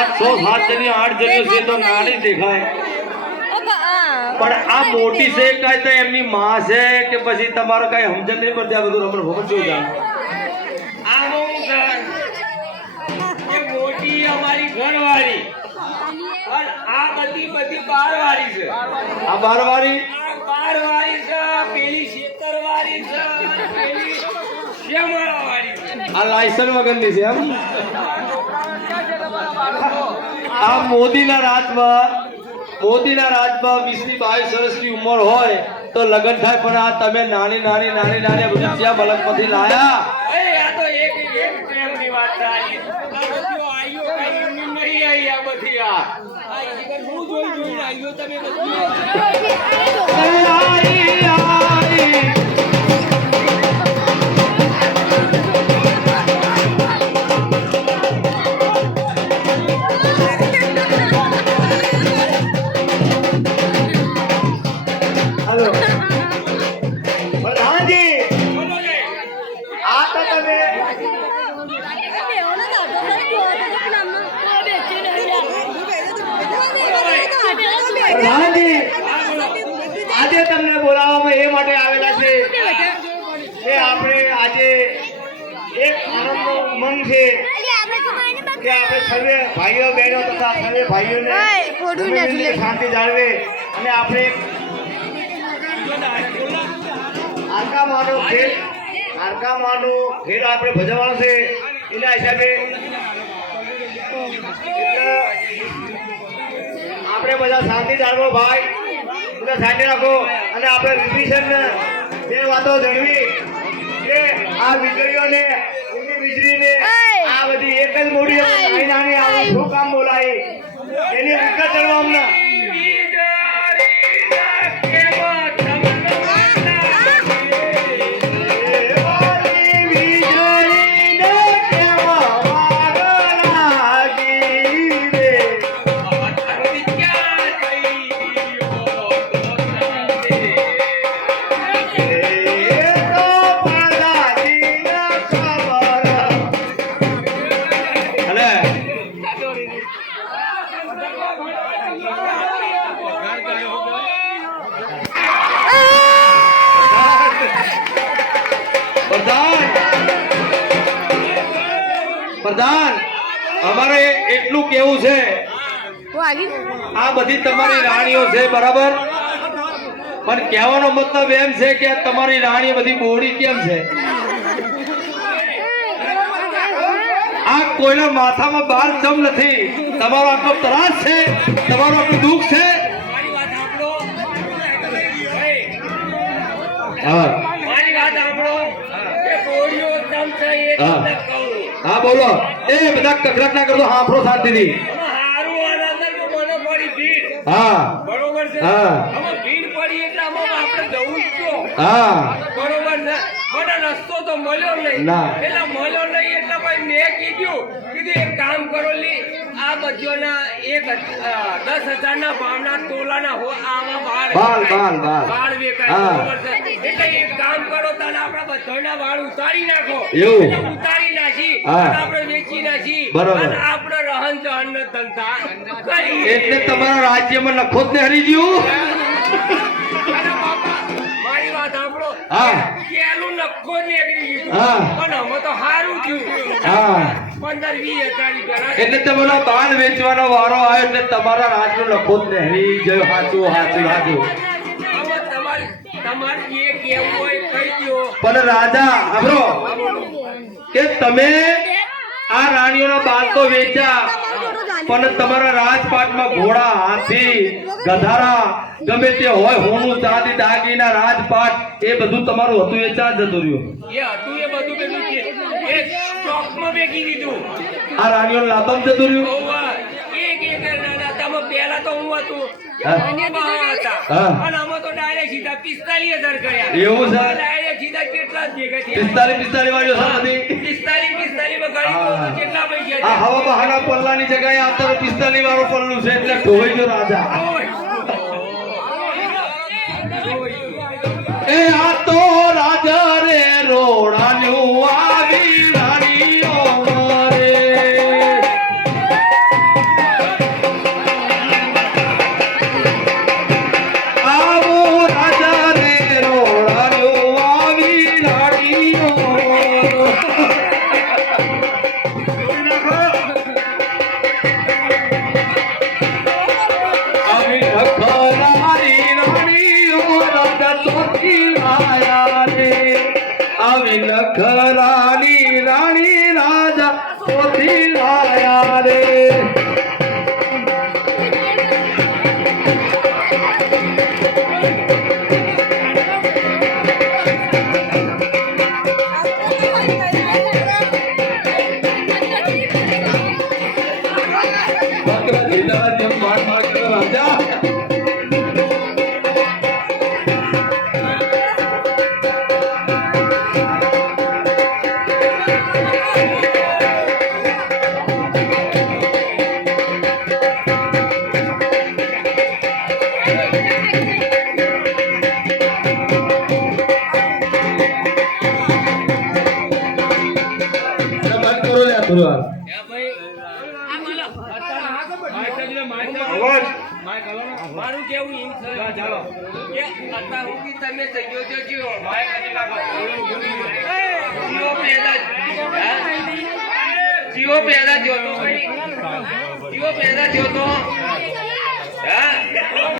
6 7 જણી 8 જણીઓ છે તો નાની દેખાય પણ આ મોટી છે કઈ તો એમની માં છે કે પછી તમારે કઈ સમજણ નહીં પડતી આ બધું રમણ ભમણ શું જાણ મોટી અમારી ઘરવાળી અને આ બધી બારવાળી છે આ બારવાળી છે પેલી શેતરવાળી છે પેલી શ્યામળાવાળી છે આ લાયસન્સ વગરની છે એમ આ મોદીના રાજમાં 20 22 વર્ષની ઉંમર હોય તો લગ્ન થાય પણ આ તમે નાની બધી જ્યાં મલકમાંથી લાયા આ તો એક પ્રેમની વાત છે આ બધું આઈઓ કઈ એમની નહીં આવી આ બધી આ હું જોઈને આઈઓ તમે બધું આજે તમને બોલાવવામાં એ માટે આવેલા છે કે આપણે આજે એક આનંદનો ઉમંગ છે કે આપણે સર્વે ભાઈઓ બહેનો તથા સર્વે ભાઈઓને શાંતિ જાળવે અને આપણે હાડકામાંનો ખેલ આપણે ભજવવાનો છે એના હિસાબે આપણે બધા શાંતિ જાળવો ભાઈ બધા શાંતિ રાખો અને આપણે રિઝર્વેશન બે વાતો જણાવી કે આ વીજળીઓને વીજળીને આ બધી એક જ મોડી નાની આવે શું કામ બોલાય એની વિગત જણાવો અમને પ્રધાન અમારે એટલું કેવું છે આ બધી તમારી રાણીઓ છે બરાબર પણ કહેવાનો મતલબ એમ છે કે તમારી રાણી બધી બોડી કેમ છે આ કોઈના માથામાં બાર જમ નથી તમારો આટલો ત્રાસ છે તમારો આટલું દુઃખ છે હા બોલો એ બધા કકડાટ ના કરતો હાંફળો શાંતિથી હા બરોબર છે હા ભીડ પડી એટલે આપણે જવું જ છો હા બરોબર છે મને રસ્તો તો મળ્યો નહીં એટલે મળ્યો નહીં એટલે ભાઈ મેં કીધું એક કામ કરો લી આ બધોના 10,000 ના ભાવના તોલાના આવા બાળ વેચાય બરોબર છે એટલે એક કામ કરો તને આપણા બધાના વાળ ઉતારી નાખો ઉતારી નાખી આપણે વેચી નાખી અને આપણે રહન ચહન ને ધંધા કરી એટલે તમારા રાજ્યમાં નખો જ હરી ગયું મારી વાત સાંભળો પેલું નખો નીકળી ગયું પણ અમે તો સારું થયું 15-20 એટલે તમારો બાળ વેચવાનો વારો આવ્યો એટલે તમારા રાજનો નખો જ હરી ગયો સાચું તમારે જે કેવું હોય કહી દો પણ રાજા સાંભળો કે તમે આ રાણીઓના બાળ તો વેચ્યા પણ તમારા રાજપાટમાં ઘોડા હાથી ગધારા ગમે તે હોય હોનું ચાંદી દાગીના રાજપાટ એ બધું તમારું હતું એ ચાર જતું રહ્યું એ બધું એ ચોકમાં વેચી દીધું આ રાણીઓ લાભમ જતું રહ્યું પેલા તો હું હતું અને અમે તો ડાયરેક્ટ સીધા 45,000 કર્યા એવું છે ડાયરેક્ટ સીધા કેટલા જ ભેગા45 થયા વાળો સાથી 45 માં ગણી કેટલા પૈસા આ હવા બહાના પલ્લાની જગ્યાએ આ તો 45 વાળો પલ્લું છે એટલે ઢોઈ જો રાજા એ આ તો રાજા રે રોડાનું આવી રાણીઓ રે આવી નખરાની રાણી રાજા ચોથી લાયા રે આવી નખરાની રાણી રાજા ચોથી લાયા રે મારું કેવું એમ છે કે અત્યાર સુધી તમે જગ્યો તો જીવો ભાઈ કરી નાખો જીવો પેદા જોતો ભાઈ જીવો પેદા જોતો હા